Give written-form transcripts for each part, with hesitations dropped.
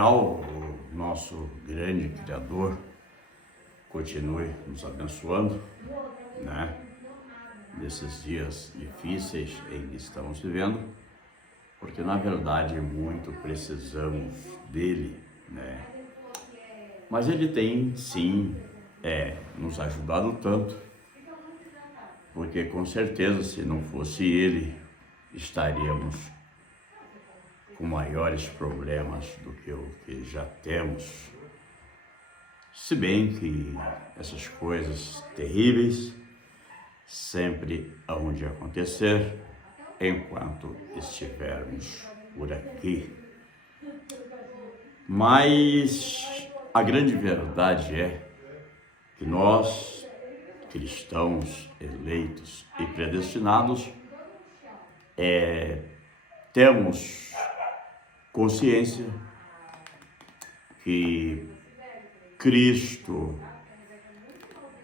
mundial, o nosso grande Criador continue nos abençoando, né? Nesses dias difíceis em que estamos vivendo, porque na verdade muito precisamos dele, né? Mas ele tem sim nos ajudado tanto, porque com certeza se não fosse ele, estaríamos com maiores problemas do que o que já temos. Se bem que essas coisas terríveis sempre hão de acontecer enquanto estivermos por aqui. Mas a grande verdade é que nós, cristãos eleitos e predestinados, temos consciência que Cristo,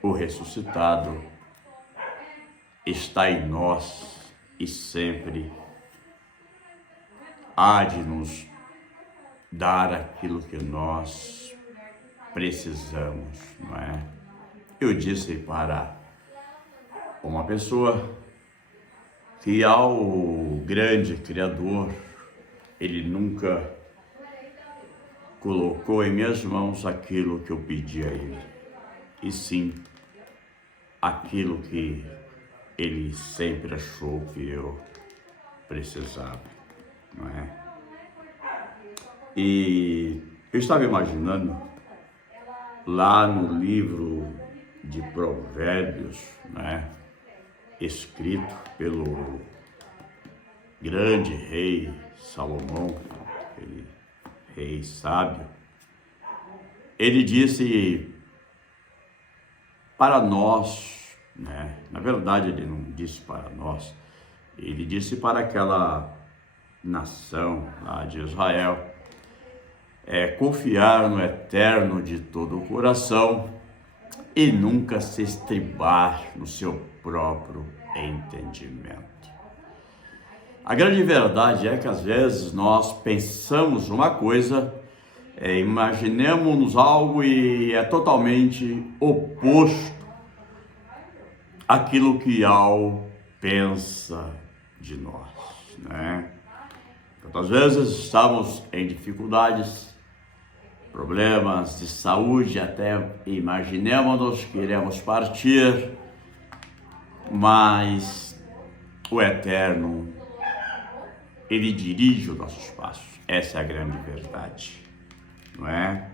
o ressuscitado, está em nós e sempre há de nos dar aquilo que nós precisamos, não é? Eu disse para uma pessoa que ao grande Criador, ele nunca colocou em minhas mãos aquilo que eu pedi a ele, e sim aquilo que ele sempre achou que eu precisava, não é? E eu estava imaginando lá no livro de Provérbios, né, escrito pelo grande rei Salomão, aquele rei sábio, ele disse para nós, né? Na verdade ele não disse para nós, ele disse para aquela nação lá de Israel, confiar no Eterno de todo o coração e nunca se estribar no seu próprio entendimento. A grande verdade é que às vezes nós pensamos uma coisa, imaginemos algo e é totalmente oposto àquilo que Al pensa de nós, né? Às vezes estamos em dificuldades, problemas de saúde, até imaginemos que iremos partir, mas o Eterno, ele dirige os nossos passos. Essa é a grande verdade, não é?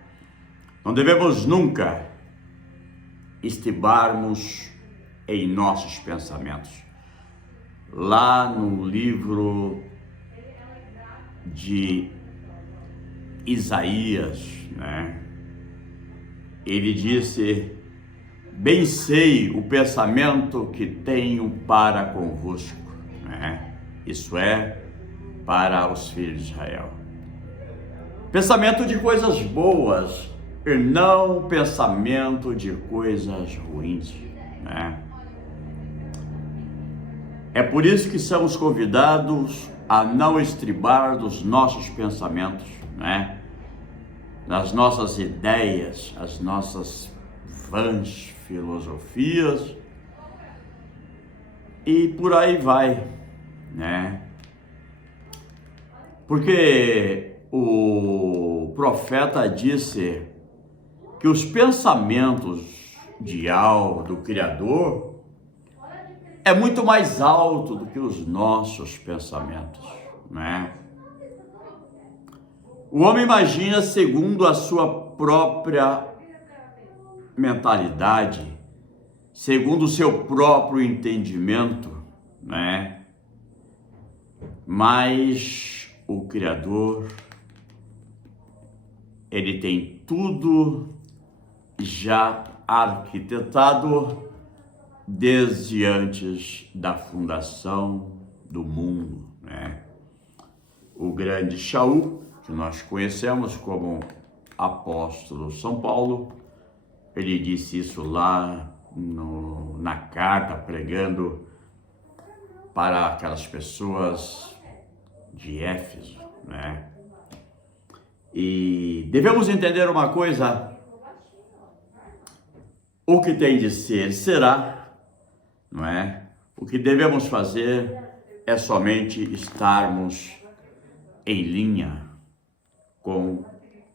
Não devemos nunca estribarmos em nossos pensamentos. Lá no livro de Isaías, né, ele disse: bem sei o pensamento que tenho para convosco, né? Isso é, para os filhos de Israel. Pensamento de coisas boas e não pensamento de coisas ruins, né? É por isso que somos convidados a não estribar dos nossos pensamentos, né? Das nossas ideias, as nossas vãs filosofias e por aí vai, né? Porque o profeta disse que os pensamentos do Criador é muito mais alto do que os nossos pensamentos, né? O homem imagina segundo a sua própria mentalidade, segundo o seu próprio entendimento, né? Mas o Criador, ele tem tudo já arquitetado desde antes da fundação do mundo, né? O grande Shaul, que nós conhecemos como apóstolo São Paulo, ele disse isso lá na carta, pregando para aquelas pessoas de Éfeso, né? E devemos entender uma coisa: o que tem de ser, será, não é? O que devemos fazer é somente estarmos em linha com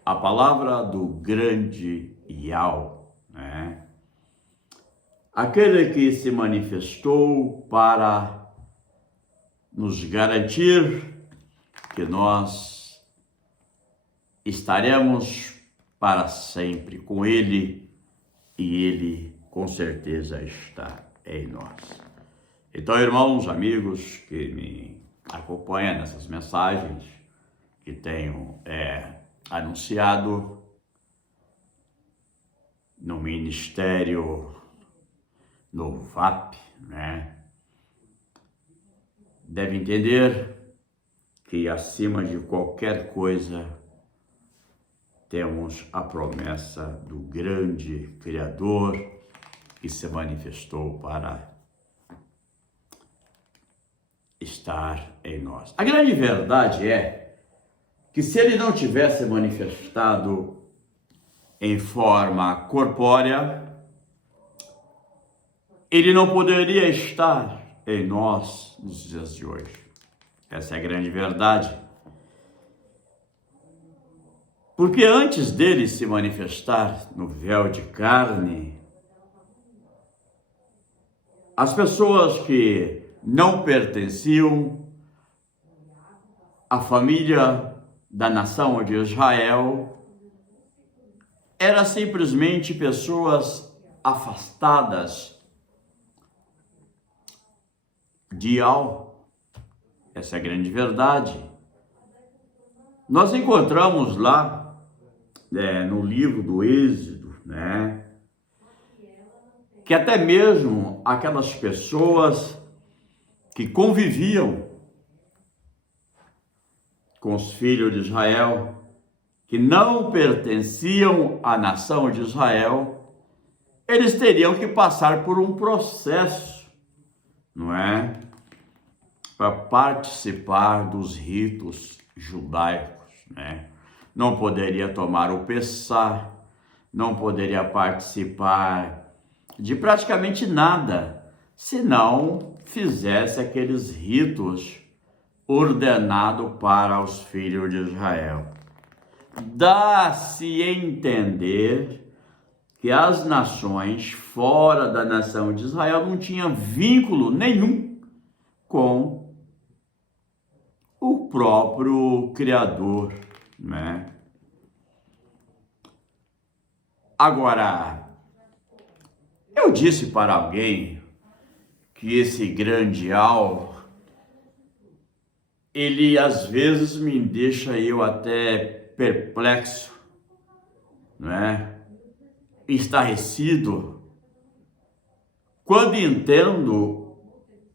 a palavra do grande Yahweh, né? Aquele que se manifestou para nos garantir que nós estaremos para sempre com Ele e Ele com certeza está em nós. Então, irmãos, amigos que me acompanham nessas mensagens que tenho anunciado no ministério, no VAP, né? Deve entender que acima de qualquer coisa temos a promessa do grande Criador que se manifestou para estar em nós. A grande verdade é que se ele não tivesse manifestado em forma corpórea, ele não poderia estar em nós nos dias de hoje. Essa é a grande verdade. Porque antes dele se manifestar no véu de carne, as pessoas que não pertenciam à família da nação de Israel eram simplesmente pessoas afastadas de Yahweh. Essa é a grande verdade. Nós encontramos lá no livro do Êxodo, né, que até mesmo aquelas pessoas que conviviam com os filhos de Israel, que não pertenciam à nação de Israel, eles teriam que passar por um processo, não é? Para participar dos ritos judaicos, né? Não poderia tomar o Pessah, não poderia participar de praticamente nada, se não fizesse aqueles ritos ordenados para os filhos de Israel. Dá-se a entender que as nações fora da nação de Israel não tinham vínculo nenhum com o próprio Criador, né? Agora, eu disse para alguém que esse grande Yahweh, ele às vezes me deixa eu até perplexo, né? Estarrecido, quando entendo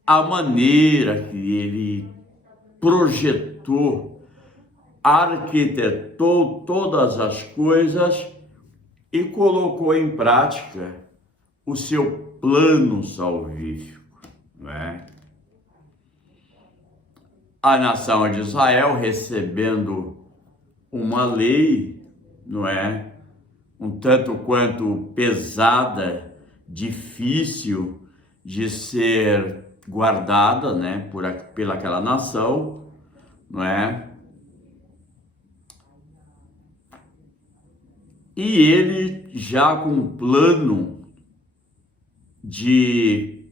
a maneira que ele projetou, arquitetou todas as coisas e colocou em prática o seu plano salvífico, né? A nação de Israel recebendo uma lei, não é? Um tanto quanto pesada, difícil de ser guardada, né? Pelaquela nação, não é? E ele já com um plano de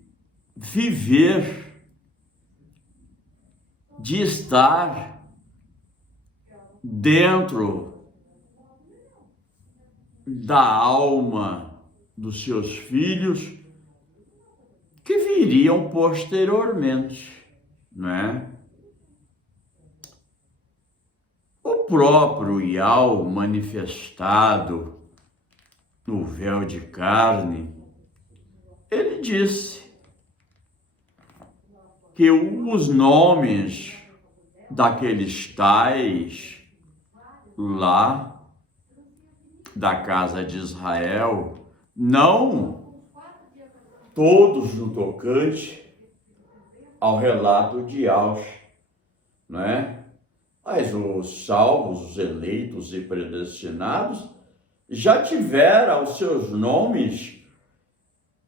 viver, de estar dentro da alma dos seus filhos que viriam posteriormente, né? O próprio Yahweh manifestado no véu de carne, ele disse que os nomes daqueles tais lá da casa de Israel, não todos no tocante ao relato de Yahweh, né? Mas os salvos, os eleitos e predestinados já tiveram os seus nomes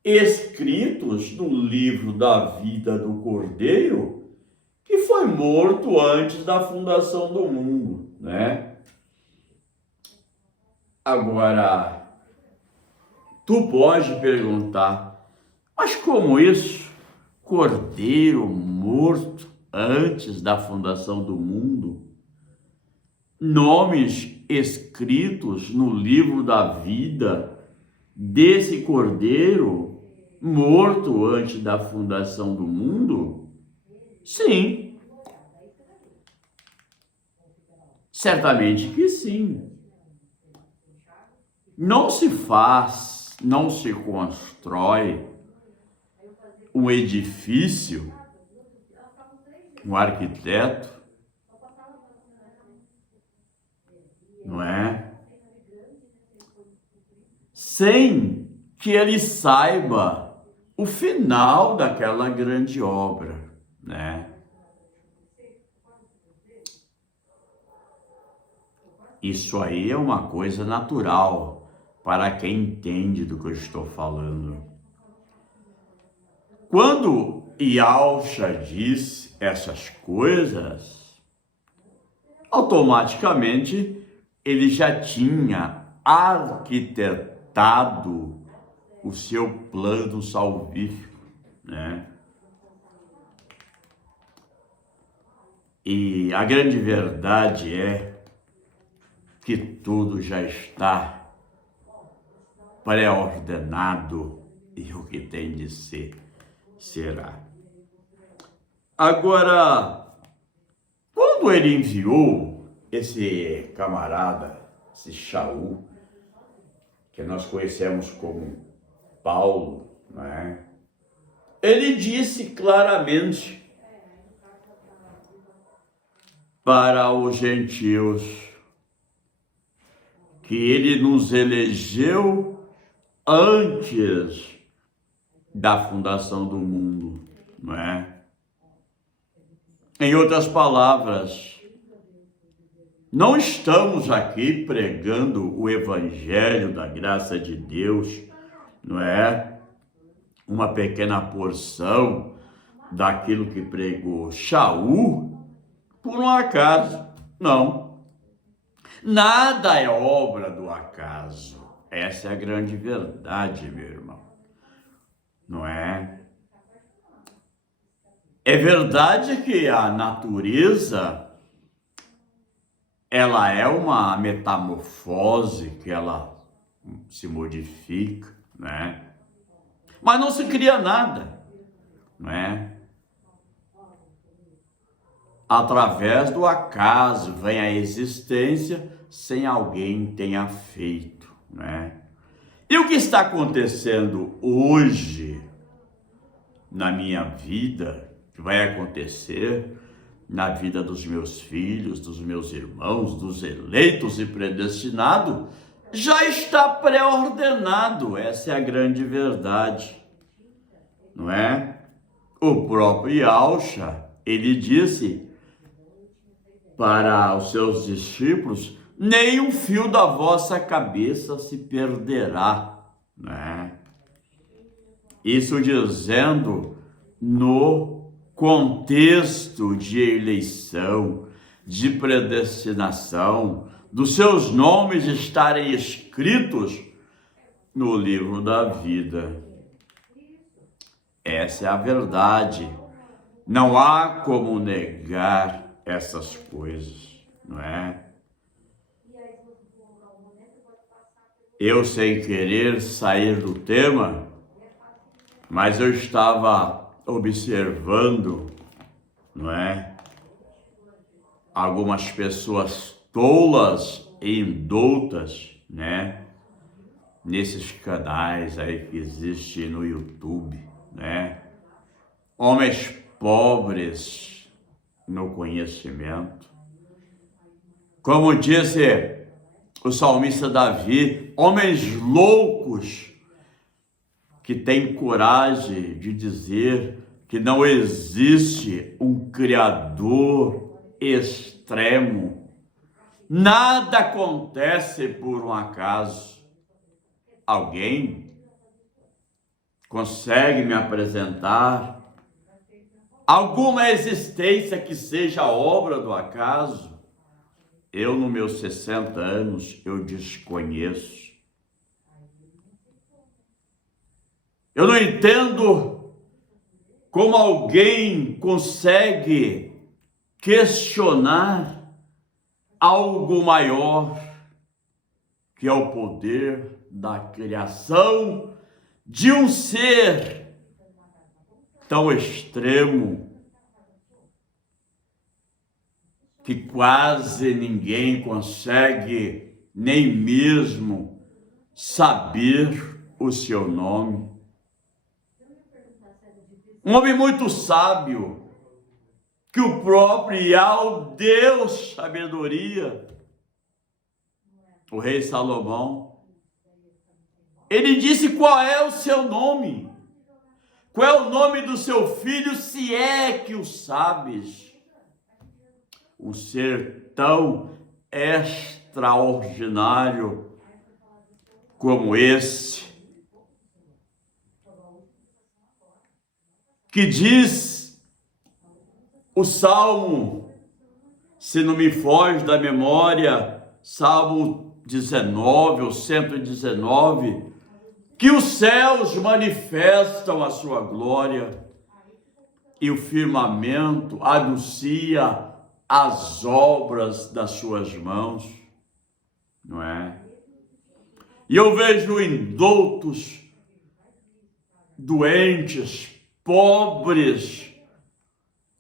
escritos no livro da vida do Cordeiro, que foi morto antes da fundação do mundo, né? Agora, tu pode perguntar, mas como isso? Cordeiro morto antes da fundação do mundo? Nomes escritos no livro da vida desse Cordeiro morto antes da fundação do mundo? Sim. Certamente que sim. Não se faz, não se constrói um edifício, um arquiteto, não é? Sem que ele saiba o final daquela grande obra, né? Isso aí é uma coisa natural para quem entende do que eu estou falando. Quando Yalcha disse essas coisas, automaticamente ele já tinha arquitetado o seu plano salvífico, né? E a grande verdade é que tudo já está pré-ordenado e o que tem de ser, será. Agora, quando ele enviou esse camarada, esse Shaul, que nós conhecemos como Paulo, né? Ele disse claramente para os gentios que ele nos elegeu antes da fundação do mundo, não é? Em outras palavras, não estamos aqui pregando o evangelho da graça de Deus, não é? Uma pequena porção daquilo que pregou Shaul por um acaso. Não. Nada é obra do acaso. Essa é a grande verdade, meu irmão. Não é? É verdade que a natureza, ela é uma metamorfose, que ela se modifica, né? Mas não se cria nada, não é? Através do acaso vem a existência sem alguém tenha feito, né? E o que está acontecendo hoje na minha vida, que vai acontecer na vida dos meus filhos, dos meus irmãos, dos eleitos e predestinados, já está pré-ordenado. Essa é a grande verdade, não é? O próprio Yalcha, ele disse para os seus discípulos: nem um fio da vossa cabeça se perderá, né? Isso dizendo no contexto de eleição, de predestinação, dos seus nomes estarem escritos no livro da vida. Essa é a verdade. Não há como negar essas coisas, não é? Eu, sem querer sair do tema, mas eu estava observando, não é? Algumas pessoas tolas e indoutas, né? Nesses canais aí que existem no YouTube, né? Homens pobres no conhecimento. Como disse o salmista Davi, homens loucos que têm coragem de dizer que não existe um Criador extremo. Nada acontece por um acaso. Alguém consegue me apresentar alguma existência que seja obra do acaso? Eu, nos meus 60 anos, eu desconheço. Eu não entendo como alguém consegue questionar algo maior, que é o poder da criação de um ser tão extremo que quase ninguém consegue nem mesmo saber o seu nome. Um homem muito sábio, que o próprio Yahweh deu sabedoria, o rei Salomão. Ele disse qual é o seu nome, qual é o nome do seu filho, se é que o sabes. Um ser tão extraordinário como esse, que diz o Salmo, se não me foge da memória, Salmo 19 ou 119, que os céus manifestam a sua glória e o firmamento anuncia as obras das suas mãos, não é? E eu vejo indoutos, doentes, pobres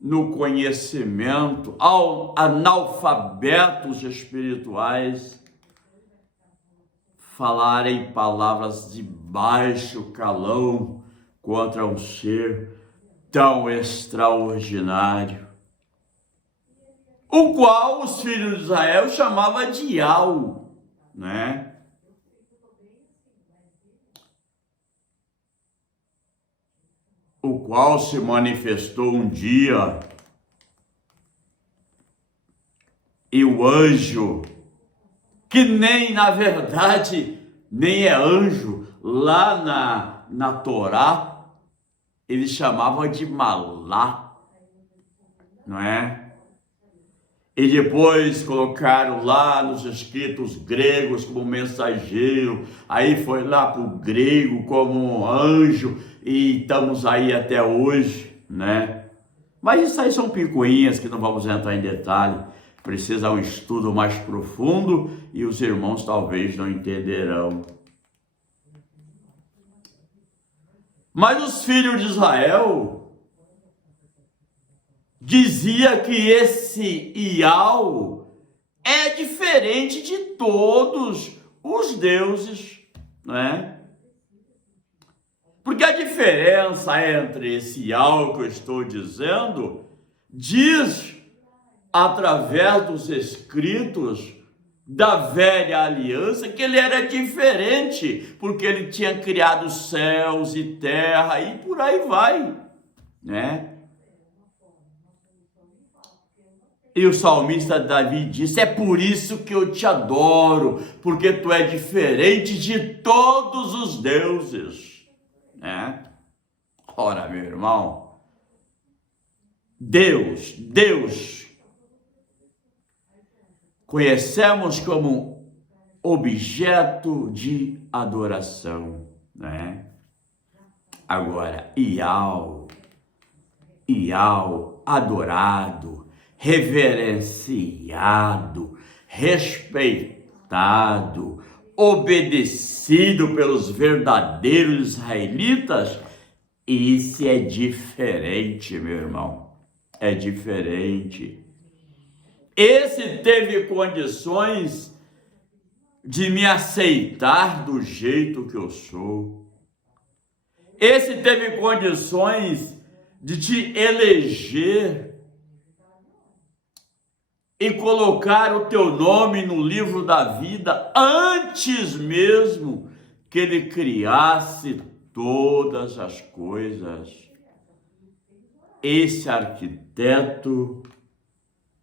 no conhecimento, analfabetos espirituais, falarem palavras de baixo calão contra um ser tão extraordinário, o qual os filhos de Israel chamavam de Yahweh, né? O qual se manifestou um dia, e o anjo, que nem, na verdade, nem é anjo, lá na Torá, ele chamava de Malá, não é? E depois colocaram lá nos escritos gregos como mensageiro, aí foi lá para o grego como anjo, e estamos aí até hoje, né? Mas isso aí são picuinhas que não vamos entrar em detalhe, precisa um estudo mais profundo e os irmãos talvez não entenderão. Mas os filhos de Israel dizia que esse Yahweh é diferente de todos os deuses, né? Porque a diferença entre esse Yahweh que eu estou dizendo, diz através dos escritos da velha aliança que ele era diferente, porque ele tinha criado céus e terra e por aí vai, né? E o salmista Davi disse, é por isso que eu te adoro, porque tu é diferente de todos os deuses, né? Ora, meu irmão, Deus, conhecemos como objeto de adoração, né? Agora, Yahweh, adorado, reverenciado, respeitado, obedecido pelos verdadeiros israelitas, isso é diferente, meu irmão, é diferente. Esse teve condições de me aceitar do jeito que eu sou. Esse teve condições de te eleger e colocar o teu nome no livro da vida antes mesmo que ele criasse todas as coisas. Esse arquiteto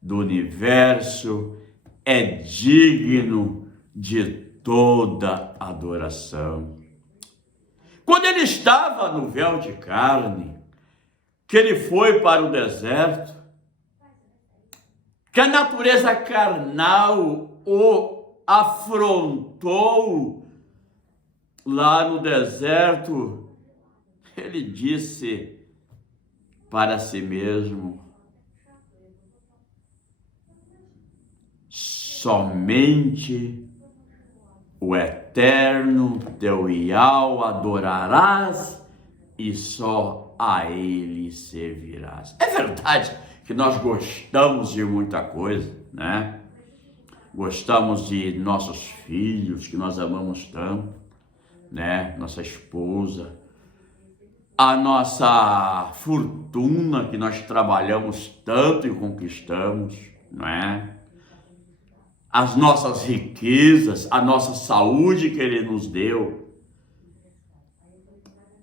do universo, é digno de toda adoração. Quando ele estava no véu de carne, que ele foi para o deserto, que a natureza carnal o afrontou lá no deserto, ele disse para si mesmo: somente o eterno teu Yahweh adorarás e só a ele servirás. É verdade que nós gostamos de muita coisa, né? Gostamos de nossos filhos, que nós amamos tanto, né? Nossa esposa, a nossa fortuna que nós trabalhamos tanto e conquistamos, não é? As nossas riquezas, a nossa saúde que Ele nos deu,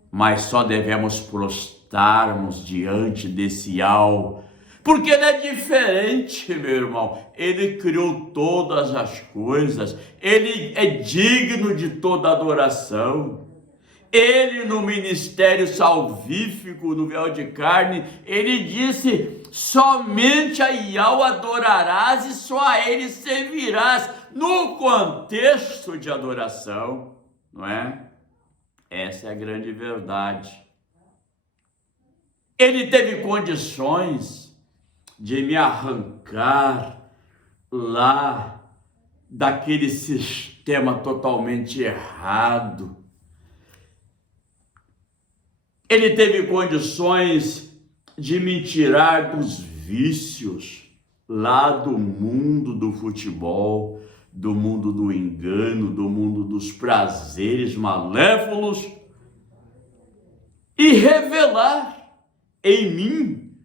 mas só devemos prostarmos diante desse algo, porque Ele é diferente, meu irmão. Ele criou todas as coisas, Ele é digno de toda adoração. Ele, no ministério salvífico, no véu de carne, ele disse: somente a Yahweh adorarás e só a ele servirás, no contexto de adoração, não é? Essa é a grande verdade. Ele teve condições de me arrancar lá daquele sistema totalmente errado. Ele teve condições de me tirar dos vícios lá do mundo do futebol, do mundo do engano, do mundo dos prazeres malévolos e revelar em mim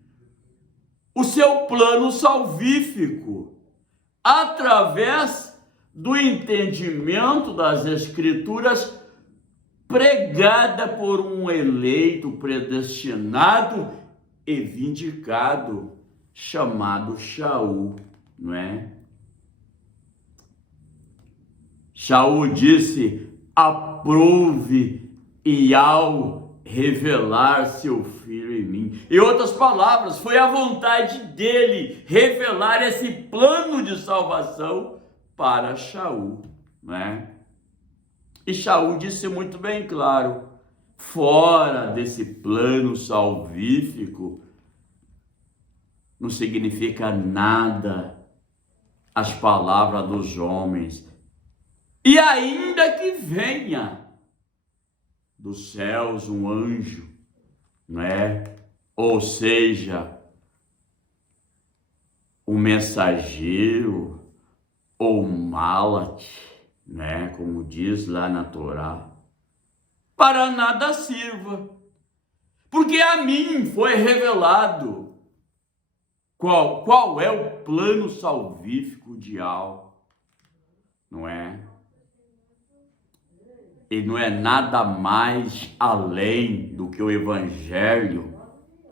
o seu plano salvífico através do entendimento das Escrituras pregada por um eleito predestinado e vindicado, chamado Shaul, não é? Shaul disse: aprove e ao revelar seu filho em mim. Em outras palavras, foi a vontade dele revelar esse plano de salvação para Shaul, não é? E Shaul disse muito bem claro: fora desse plano salvífico, não significa nada as palavras dos homens. E ainda que venha dos céus um anjo, não é? Ou seja, um mensageiro ou um malate, né, como diz lá na Torá, para nada sirva, porque a mim foi revelado qual é o plano salvífico de Yahweh, não é? E não é nada mais além do que o evangelho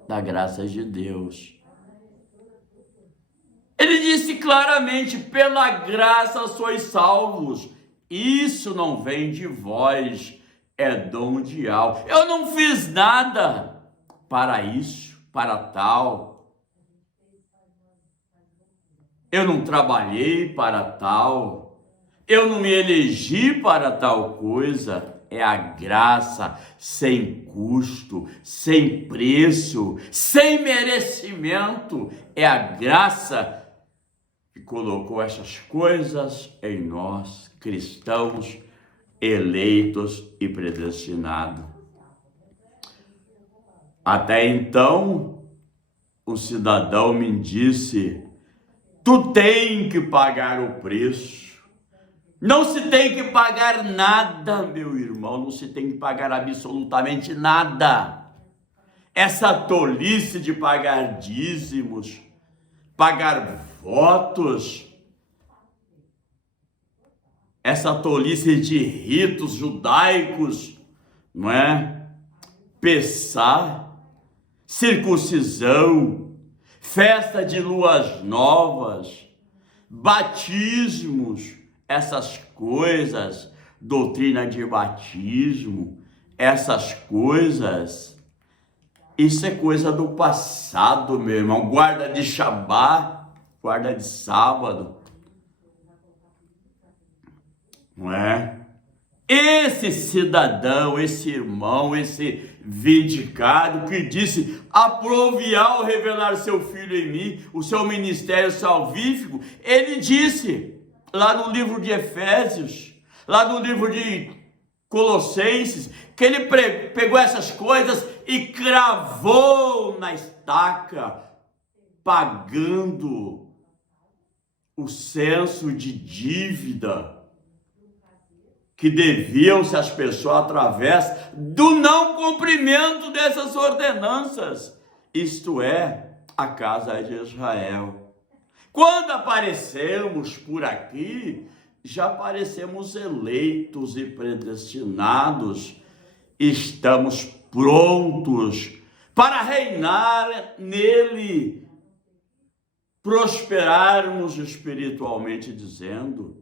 da graça de Deus. Ele disse claramente: pela graça sois salvos. Isso não vem de vós, é dom de Yahweh. Eu não fiz nada para isso, para tal. Eu não trabalhei para tal. Eu não me elegi para tal coisa. É a graça sem custo, sem preço, sem merecimento. É a graça que colocou essas coisas em nós, cristãos eleitos e predestinados. Até então, o cidadão me disse: tu tem que pagar o preço. Não se tem que pagar nada, meu irmão, não se tem que pagar absolutamente nada. Essa tolice de pagar dízimos, pagar votos, essa tolice de ritos judaicos, não é? Pessá, circuncisão, festa de luas novas, batismos, essas coisas, doutrina de batismo, essas coisas, isso é coisa do passado, meu irmão. Guarda de Shabá, guarda de sábado, não é? Esse cidadão, esse irmão, esse vindicado que disse: aprove ao revelar seu filho em mim, o seu ministério salvífico, ele disse lá no livro de Efésios, lá no livro de Colossenses, que ele pegou essas coisas e cravou na estaca, pagando o censo de dívida que deviam-se as pessoas através do não cumprimento dessas ordenanças, isto é, a casa de Israel. Quando aparecemos por aqui, já aparecemos eleitos e predestinados, estamos prontos para reinar nele, prosperarmos espiritualmente dizendo,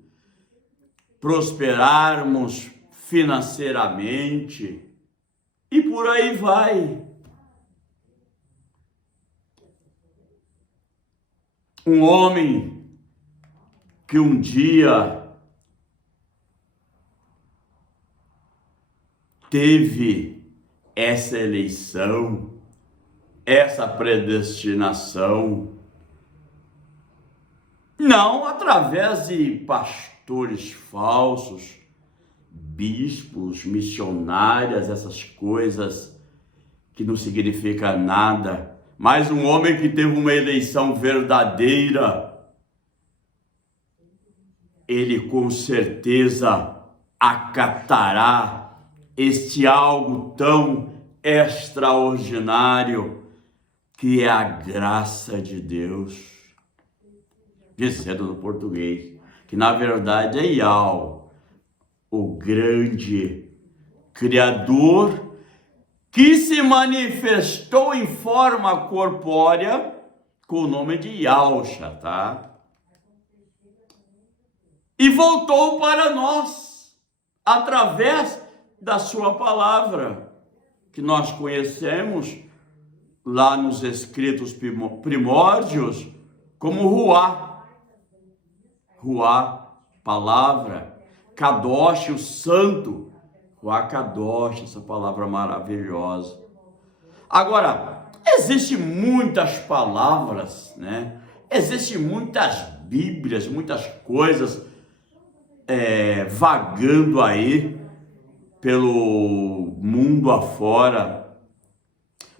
prosperarmos financeiramente e por aí vai. Um homem que um dia teve essa eleição, essa predestinação, não através de pastores falsos, bispos, missionárias, essas coisas que não significam nada, mas um homem que teve uma eleição verdadeira, ele com certeza acatará este algo tão extraordinário que é a graça de Deus. Dizendo no português, que na verdade é Yahweh, o grande Criador, que se manifestou em forma corpórea com o nome de Yahusha, tá? E voltou para nós, através da sua palavra, que nós conhecemos lá nos escritos primórdios, como Ruá, palavra, Kadosh, o santo, Ruá Kadosh, essa palavra maravilhosa. Agora, existem muitas palavras, né? Existem muitas bíblias, muitas coisas vagando aí pelo mundo afora,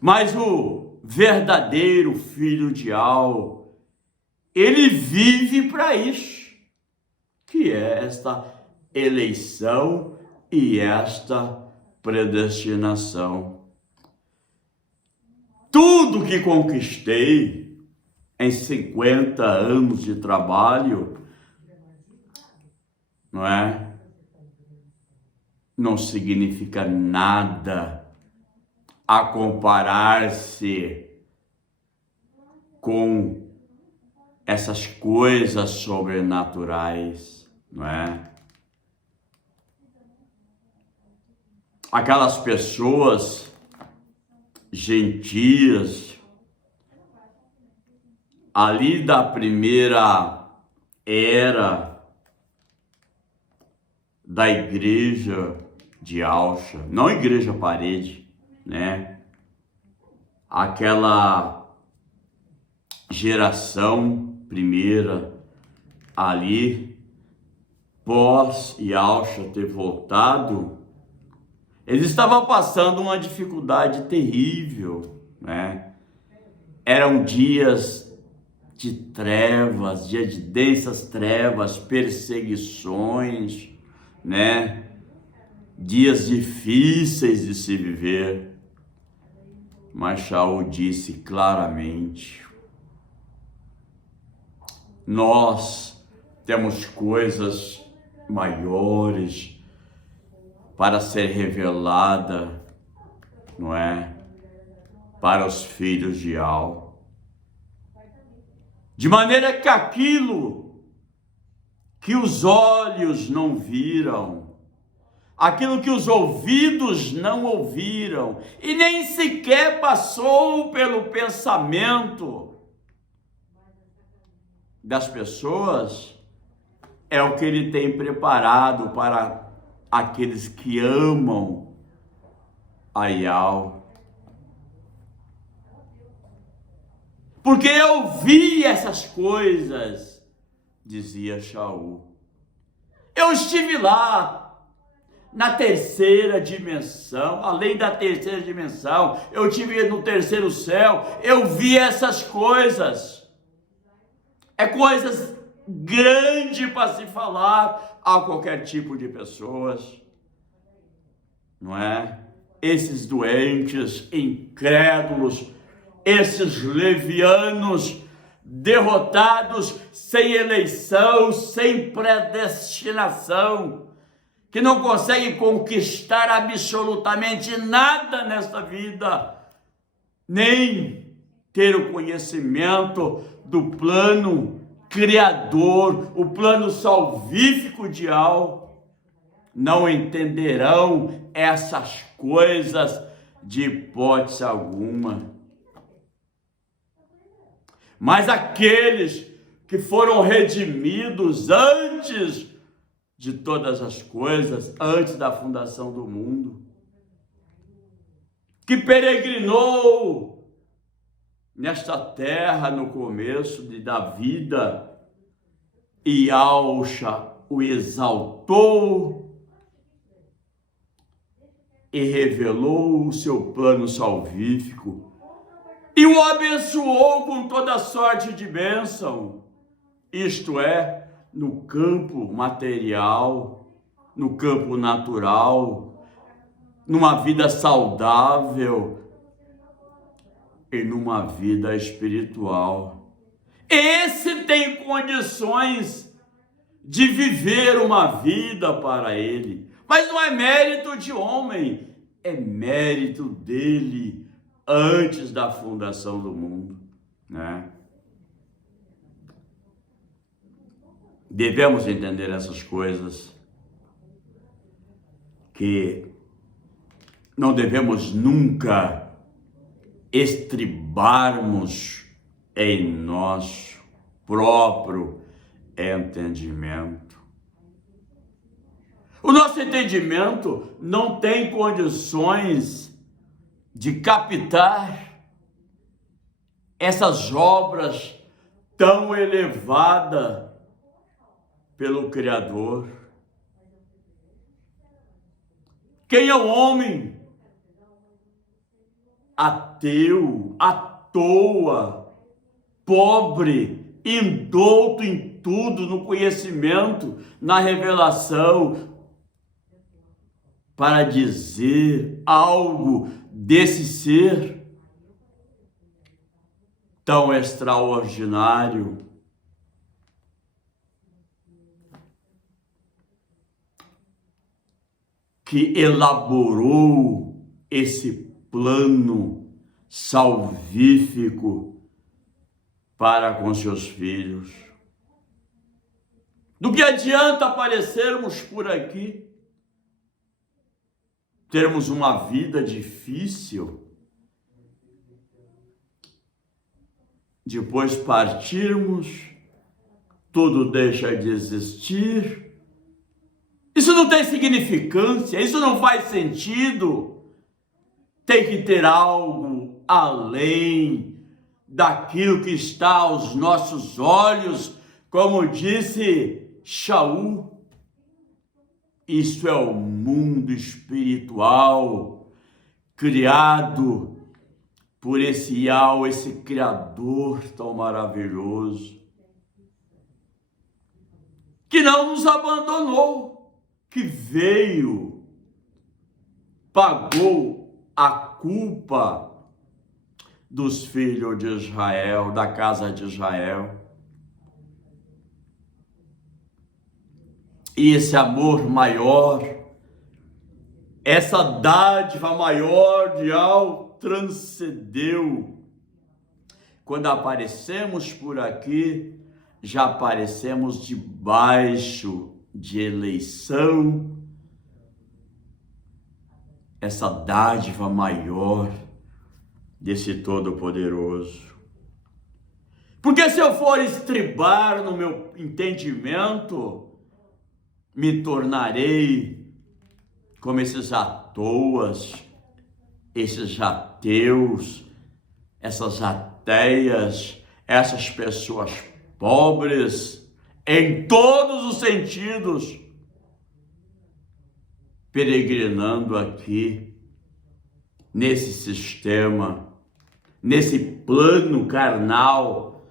mas o verdadeiro filho de Al, ele vive para isso, que é esta eleição e esta predestinação. Tudo que conquistei em 50 anos de trabalho, não é? Não significa nada a comparar-se com essas coisas sobrenaturais, não é? Aquelas pessoas gentias ali da primeira era da igreja de Alcha, não igreja parede, né? Aquela geração primeira ali, pós Yahusha ter voltado, eles estavam passando uma dificuldade terrível, né? Eram dias de trevas, dias de densas trevas, perseguições, né? Dias difíceis de se viver. Mas Shaul disse claramente: nós temos coisas maiores para ser revelada, não é? Para os filhos de Al. de maneira que aquilo que os olhos não viram, aquilo que os ouvidos não ouviram e nem sequer passou pelo pensamento das pessoas, é o que ele tem preparado para aqueles que amam a Yahweh. Porque eu vi essas coisas, dizia Shaul. Eu estive lá, na terceira dimensão, além da terceira dimensão, eu estive no terceiro céu, eu vi essas coisas. É coisas grandes para se falar a qualquer tipo de pessoas, não é? Esses doentes, incrédulos, esses levianos, derrotados, sem eleição, sem predestinação, que não conseguem conquistar absolutamente nada nesta vida, nem ter o conhecimento do plano criador, o plano salvífico de Yahweh, não entenderão essas coisas de hipótese alguma. Mas aqueles que foram redimidos antes de todas as coisas, antes da fundação do mundo, que peregrinou nesta terra no começo da vida, e Yahusha o exaltou e revelou o seu plano salvífico e o abençoou com toda sorte de bênção, isto é, no campo material, no campo natural, numa vida saudável e numa vida espiritual. Esse tem condições de viver uma vida para ele, mas não é mérito de homem, é mérito dele antes da fundação do mundo, né? Devemos entender essas coisas, que não devemos nunca estribarmos em nosso próprio entendimento. O nosso entendimento não tem condições de captar essas obras tão elevadas pelo Criador. Quem é o homem? Ateu, à toa, pobre, indouto em tudo, no conhecimento, na revelação, para dizer algo desse ser tão extraordinário. Que elaborou esse plano salvífico para com seus filhos. Do que adianta aparecermos por aqui, termos uma vida difícil, depois partirmos, tudo deixa de existir? Isso não tem significância, isso não faz sentido. Tem que ter algo além daquilo que está aos nossos olhos, como disse Shaul. Isso é o mundo espiritual criado por esse Yahweh, esse Criador tão maravilhoso, que não nos abandonou, que veio, pagou a culpa dos filhos de Israel, da casa de Israel. E esse amor maior, essa dádiva maior de Yahweh transcendeu quando aparecemos por aqui, já aparecemos debaixo de eleição, essa dádiva maior desse Todo-Poderoso. Porque se eu for estribar no meu entendimento, me tornarei como esses atoas, esses ateus, essas ateias, essas pessoas pobres, em todos os sentidos, peregrinando aqui, nesse sistema, nesse plano carnal,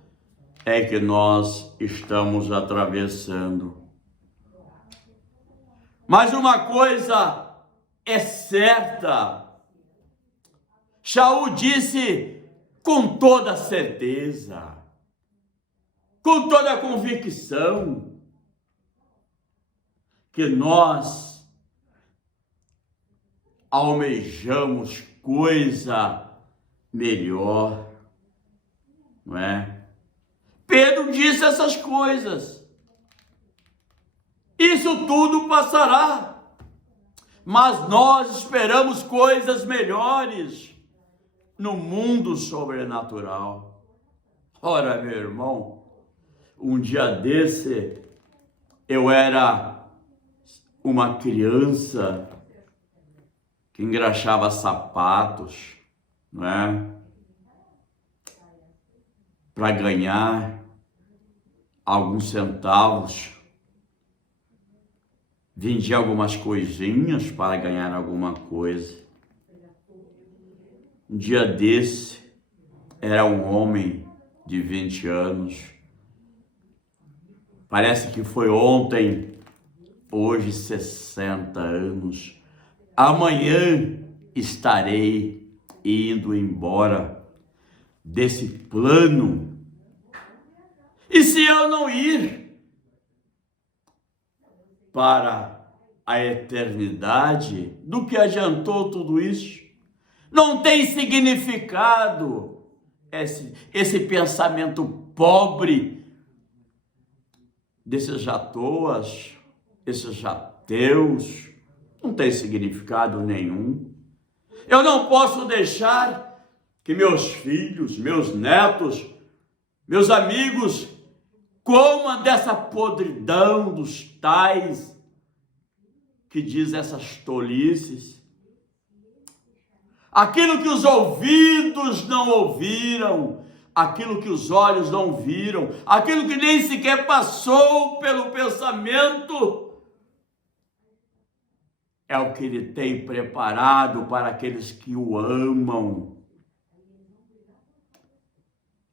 é que nós estamos atravessando. Mas uma coisa é certa, Shaul disse com toda certeza, com toda a convicção, que nós almejamos coisa melhor, não é? Pedro disse essas coisas. Isso tudo passará, mas nós esperamos coisas melhores no mundo sobrenatural. Ora, meu irmão, um dia desse eu era uma criança que engraxava sapatos, não é? Para ganhar alguns centavos. Vendia algumas coisinhas para ganhar alguma coisa. Um dia desse, era um homem de 20 anos. Parece que foi ontem, hoje 60 anos. Amanhã estarei indo embora desse plano. E se eu não ir para a eternidade, do que adiantou tudo isso? Não tem significado esse pensamento pobre desses atoas, esses ateus. Não tem significado nenhum. Eu não posso deixar que meus filhos, meus netos, meus amigos comam dessa podridão dos tais que diz essas tolices. Aquilo que os ouvidos não ouviram, aquilo que os olhos não viram, aquilo que nem sequer passou pelo pensamento, é o que ele tem preparado para aqueles que o amam.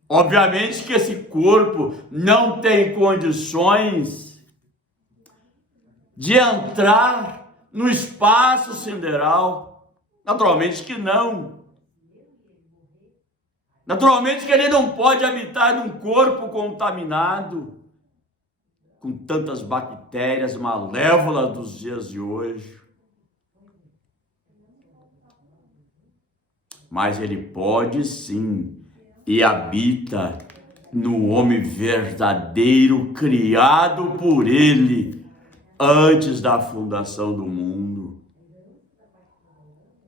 Obviamente que esse corpo não tem condições de entrar no espaço sideral. Naturalmente que não. Naturalmente que ele não pode habitar num corpo contaminado com tantas bactérias malévolas dos dias de hoje. Mas ele pode sim, e habita no homem verdadeiro, criado por ele, antes da fundação do mundo.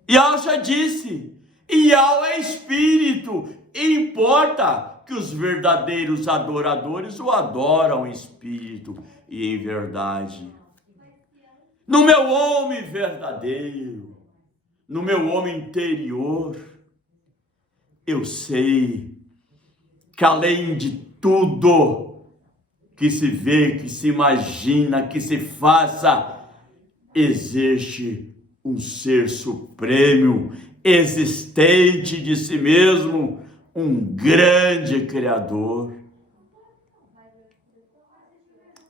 Yahweh já disse, Yahweh é espírito, e importa que os verdadeiros adoradores o adoram em espírito e em verdade. No meu homem verdadeiro, no meu homem interior, eu sei que além de tudo que se vê, que se imagina, que se faça, existe um ser supremo, existente de si mesmo, um grande Criador.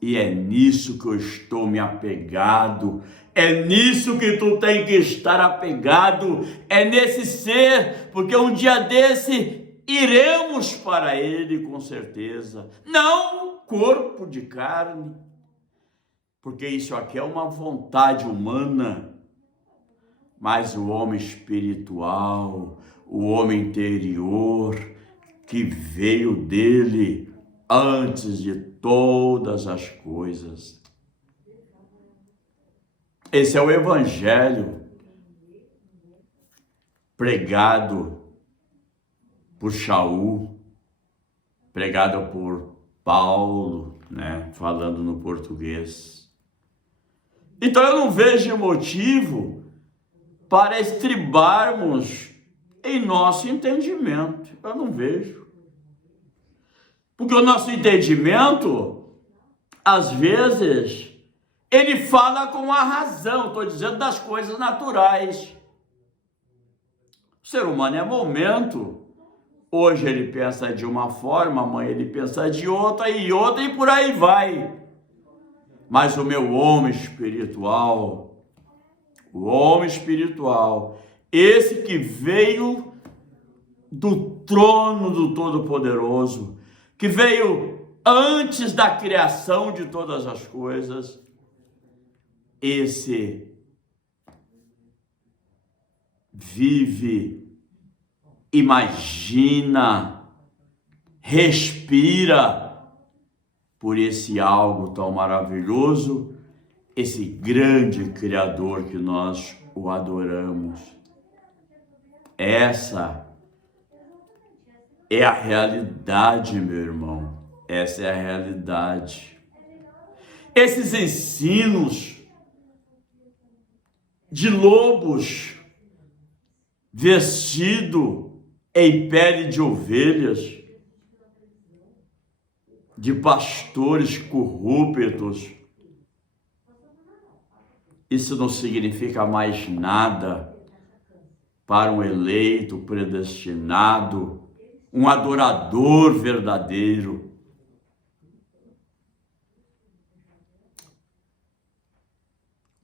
E é nisso que eu estou me apegado, é nisso que tu tem que estar apegado, é nesse ser, porque um dia desse iremos para ele com certeza, não corpo de carne, porque isso aqui é uma vontade humana, mas o homem espiritual, o homem interior, que veio dele antes de todas as coisas. Esse é o evangelho pregado por Shaul, pregado por Paulo, né, falando no português. Então eu não vejo motivo para estribarmos em nosso entendimento. Eu não vejo. Porque o nosso entendimento, às vezes, ele fala com a razão, estou dizendo das coisas naturais. O ser humano é momento. Hoje ele pensa de uma forma, amanhã ele pensa de outra, e por aí vai. Mas o meu homem espiritual, esse que veio do trono do Todo-Poderoso, que veio antes da criação de todas as coisas, esse vive, imagina, respira por esse algo tão maravilhoso, esse grande Criador que nós o adoramos. Essa é a realidade, meu irmão. Essa é a realidade. Esses ensinos de lobos vestido em pele de ovelhas, de pastores corruptos, isso não significa mais nada para um eleito predestinado, um adorador verdadeiro.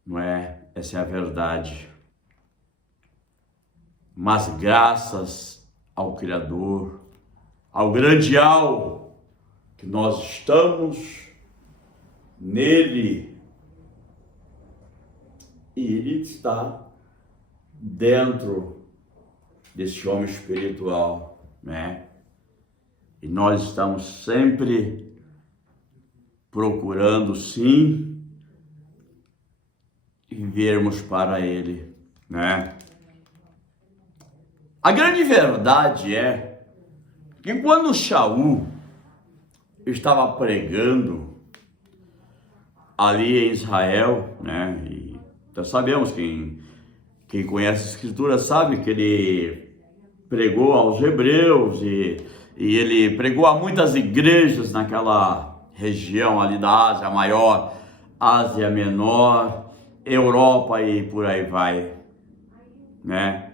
Não é? Essa é a verdade. Mas graças ao Criador, ao grande algo, que nós estamos nele, e ele está dentro desse homem espiritual, né? E nós estamos sempre procurando, sim, vivermos para ele, né? A grande verdade é que quando Shaul estava pregando ali em Israel, né? E nós sabemos, quem conhece a Escritura sabe que ele pregou aos hebreus e ele pregou a muitas igrejas naquela região ali da Ásia Maior, Ásia Menor, Europa e por aí vai, né?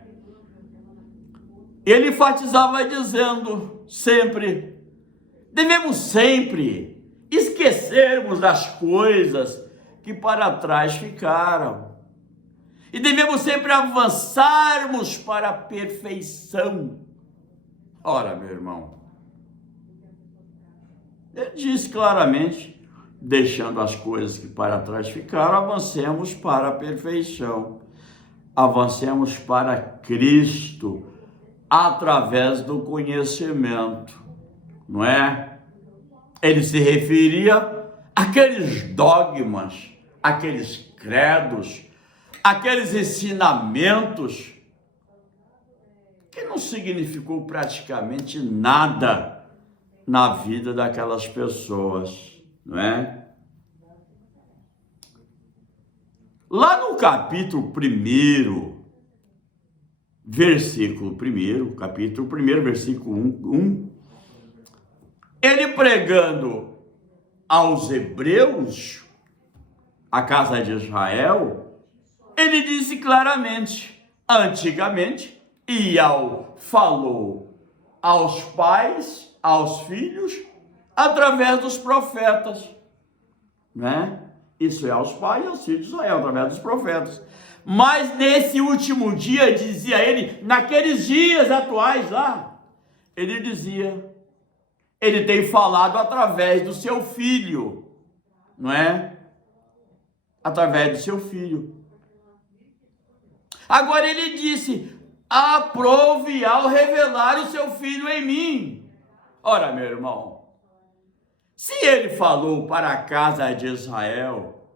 Ele enfatizava dizendo sempre, devemos sempre esquecermos das coisas que para trás ficaram. E devemos sempre avançarmos para a perfeição. Ora, meu irmão, ele diz claramente, deixando as coisas que para trás ficaram, avancemos para a perfeição. Avancemos para Cristo, através do conhecimento, não é? Ele se referia àqueles dogmas, àqueles credos, aqueles ensinamentos que não significou praticamente nada na vida daquelas pessoas, não é? Lá no capítulo 1, versículo 1, capítulo 1, versículo 1, ele pregando aos hebreus, a casa de Israel, ele disse claramente, antigamente, falou aos pais, aos filhos, através dos profetas, né? Isso é aos pais e aos filhos de Israel, através dos profetas. Mas nesse último dia, dizia ele, naqueles dias atuais lá, ele dizia, ele tem falado através do seu filho, não é? Através do seu filho. Agora ele disse, aprove ao revelar o seu filho em mim. Ora, meu irmão, se ele falou para a casa de Israel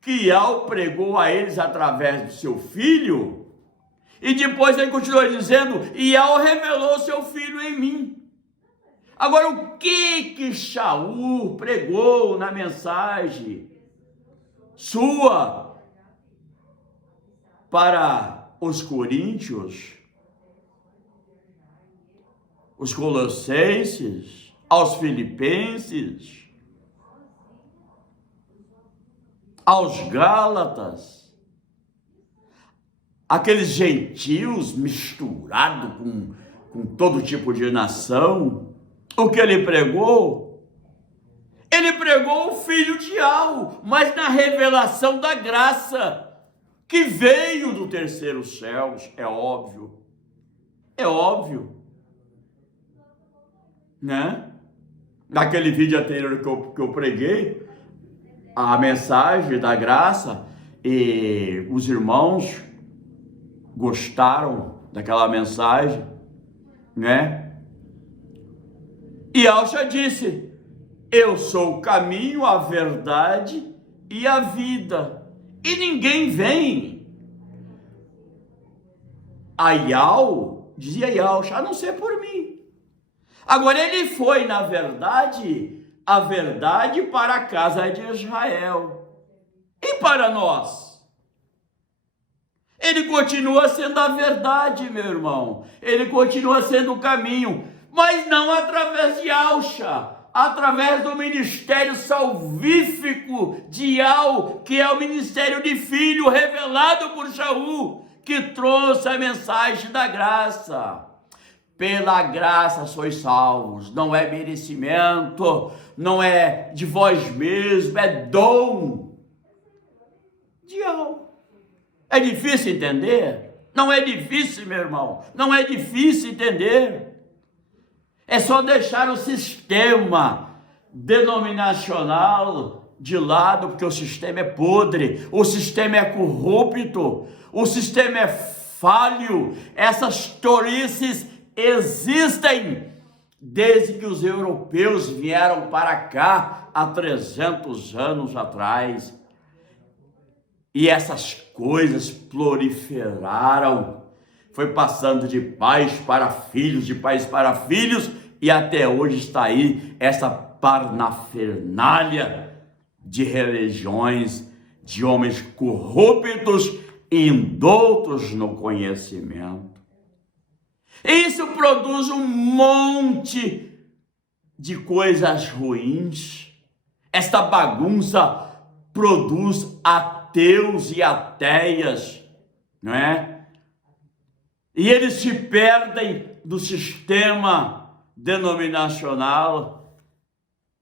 que Yahweh pregou a eles através do seu filho, e depois ele continua dizendo, Yahweh revelou seu filho em mim. Agora, o que Shaul pregou na mensagem sua para os coríntios, os colossenses, aos filipenses, aos gálatas, aqueles gentios misturados com todo tipo de nação? O que ele pregou? Ele pregou o Filho de Yahweh, mas na revelação da graça, que veio do terceiro céu, é óbvio. É óbvio. Né? Naquele vídeo anterior que eu preguei, a mensagem da graça, e os irmãos gostaram daquela mensagem, né? E Alcha disse, eu sou o caminho, a verdade e a vida, e ninguém vem a Yahweh, dizia Yalcha, a não ser por mim. Agora ele foi, na verdade, a verdade para a casa de Israel. E para nós? Ele continua sendo a verdade, meu irmão. Ele continua sendo o caminho, mas não através de Alcha, através do ministério salvífico de Yahweh, que é o ministério de Filho revelado por Shaul, que trouxe a mensagem da graça. Pela graça sois salvos, não é merecimento, não é de vós mesmos, é dom de Yahweh. É difícil entender? Não é difícil, meu irmão, não é difícil entender. É só deixar o sistema denominacional de lado, porque o sistema é podre, o sistema é corrupto, o sistema é falho, essas tolices existem desde que os europeus vieram para cá há 300 anos atrás. E essas coisas proliferaram, foi passando de pais para filhos, de pais para filhos, e até hoje está aí essa parafernália de religiões, de homens corruptos e indoutos no conhecimento. Isso produz um monte de coisas ruins. Esta bagunça produz ateus e ateias, não é? E eles se perdem do sistema denominacional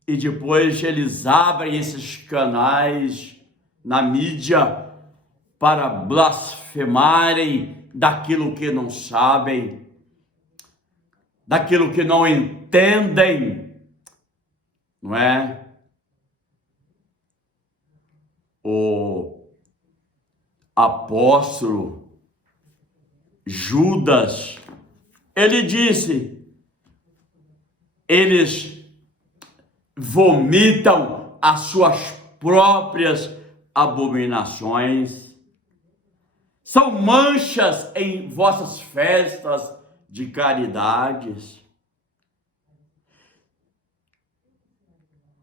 e depois eles abrem esses canais na mídia para blasfemarem daquilo que não sabem, daquilo que não entendem, não é? O apóstolo Judas, ele disse, eles vomitam as suas próprias abominações, são manchas em vossas festas de caridades,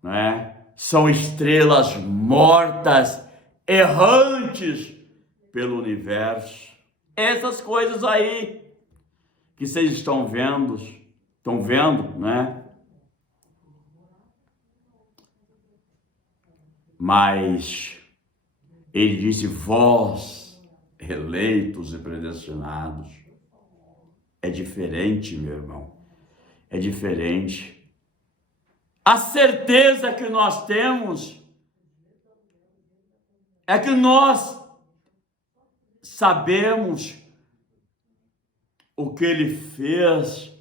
né? São estrelas mortas, errantes pelo universo. Essas coisas aí que vocês estão vendo, né? Mas ele disse, vós, eleitos e predestinados. É diferente, meu irmão, é diferente. A certeza que nós temos é que nós sabemos o que Ele fez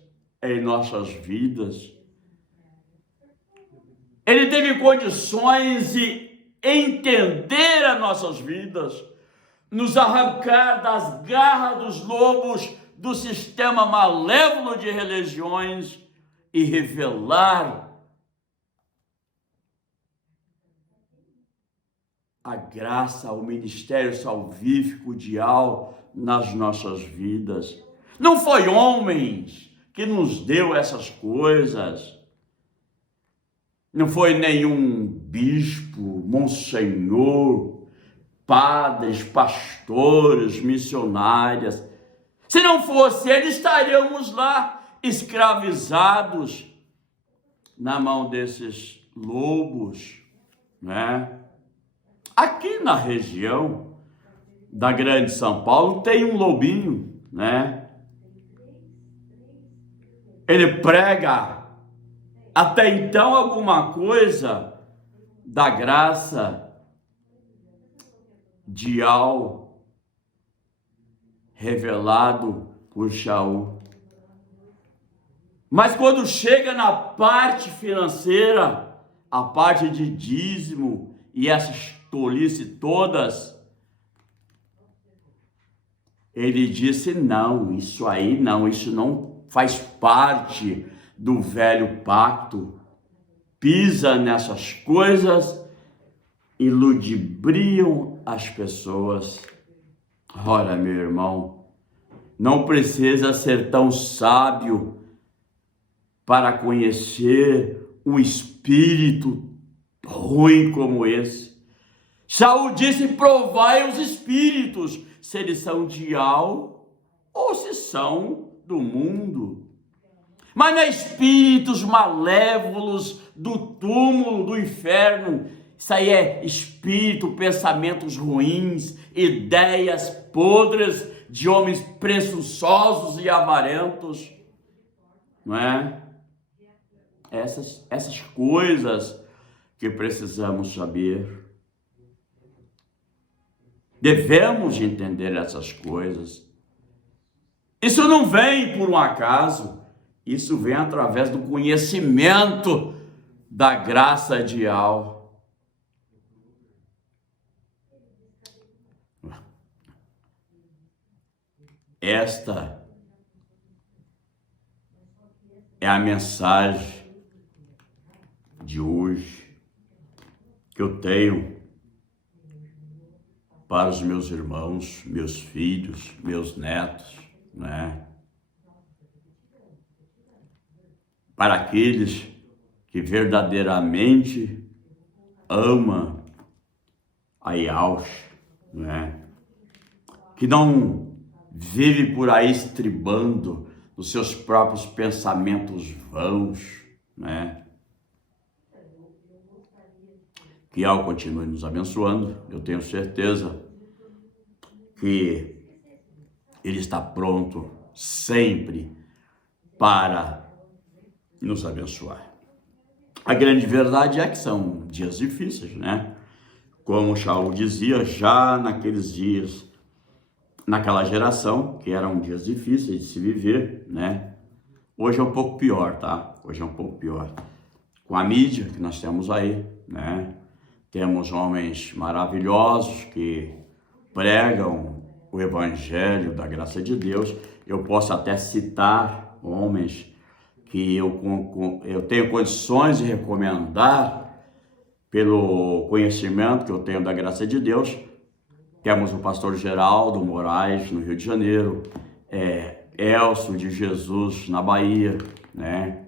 em nossas vidas. Ele teve condições de entender as nossas vidas, nos arrancar das garras dos lobos do sistema malévolo de religiões e revelar a graça, o ministério salvífico ideal nas nossas vidas. Não foi homens que nos deu essas coisas. Não foi nenhum bispo, monsenhor, padres, pastores, missionárias. Se não fosse ele, estaríamos lá escravizados na mão desses lobos, né? Aqui na região da Grande São Paulo tem um lobinho, né? Ele prega até então alguma coisa da graça ideal revelado por Shaul. Mas quando chega na parte financeira, a parte de dízimo e essas tolices todas, ele disse: não, isso aí não, isso não faz parte do velho pacto. Pisa nessas coisas e ludibriam as pessoas. Ora, meu irmão, não precisa ser tão sábio para conhecer um espírito ruim como esse. Shaul disse: provai os espíritos, se eles são de Al ou se são do mundo. Mas não é espíritos malévolos do túmulo, do inferno. Isso aí é espírito, pensamentos ruins, ideias podres de homens presunçosos e avarentos. Não é? Essas coisas que precisamos saber. Devemos entender essas coisas. Isso não vem por um acaso. Isso vem através do conhecimento da graça ideal. Esta é a mensagem de hoje que eu tenho para os meus irmãos, meus filhos, meus netos, né? Para aqueles que verdadeiramente amam a Yahweh, né? Que não vive por aí estribando os seus próprios pensamentos vãos, né? Que Yahweh continue nos abençoando. Eu tenho certeza que Ele está pronto sempre para nos abençoar. A grande verdade é que são dias difíceis, né? Como Shaul dizia, já naqueles dias, naquela geração, que eram dias difíceis de se viver, né? Hoje é um pouco pior, tá? Hoje é um pouco pior. Com a mídia que nós temos aí, né? Temos homens maravilhosos que pregam o evangelho da graça de Deus. Eu posso até citar homens que eu tenho condições de recomendar pelo conhecimento que eu tenho da graça de Deus. Temos o pastor Geraldo Moraes, no Rio de Janeiro, Elcio de Jesus, na Bahia, né?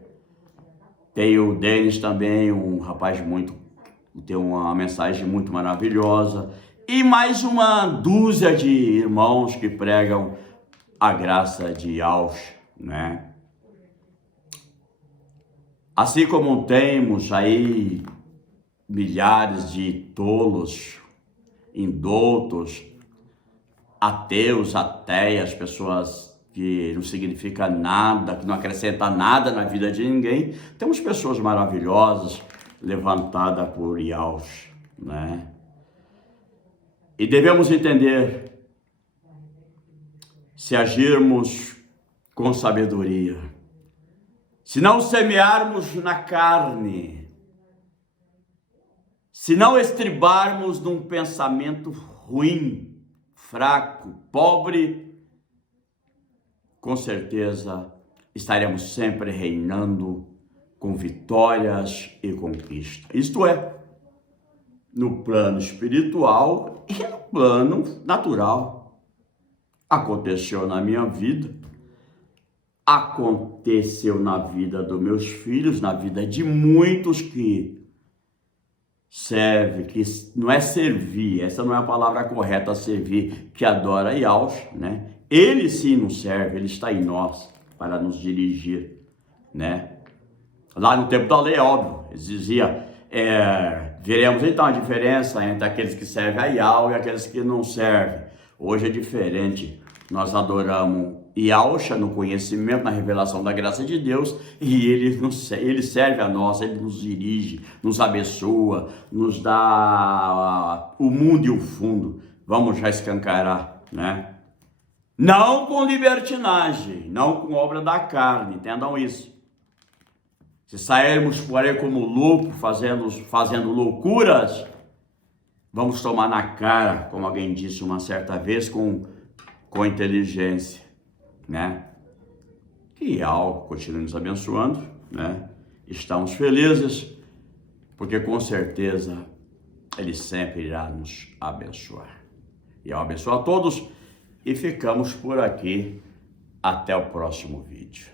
Tem o Denis também, um rapaz tem uma mensagem muito maravilhosa, e mais uma dúzia de irmãos que pregam a graça de Yahweh, né? Assim como temos aí milhares de tolos, indoutos, ateus, ateias, pessoas que não significa nada, que não acrescenta nada na vida de ninguém, temos pessoas maravilhosas levantadas por Yahweh, né? E devemos entender, se agirmos com sabedoria, se não semearmos na carne, se não estribarmos num pensamento ruim, fraco, pobre, com certeza estaremos sempre reinando com vitórias e conquista. Isto é, no plano espiritual e no plano natural. Aconteceu na minha vida, aconteceu na vida dos meus filhos, na vida de muitos que serve, que não é servir, essa não é a palavra correta, servir, que adora Yahshua, né? Ele sim nos serve, ele está em nós para nos dirigir, né? Lá no tempo da lei, óbvio, eles diziam, veremos então a diferença entre aqueles que servem a Yahweh e aqueles que não servem. Hoje é diferente, nós adoramos Yahshua no conhecimento, na revelação da graça de Deus, e ele serve a nós, ele nos dirige, nos abençoa, nos dá o mundo e o fundo. Vamos já escancarar, né? Não com libertinagem, não com obra da carne, entendam isso. Se sairmos por aí como louco, fazendo loucuras, vamos tomar na cara, como alguém disse uma certa vez, com inteligência, né? Que algo continue nos abençoando, né? Estamos felizes, porque com certeza Ele sempre irá nos abençoar. E eu abençoo a todos e ficamos por aqui. Até o próximo vídeo.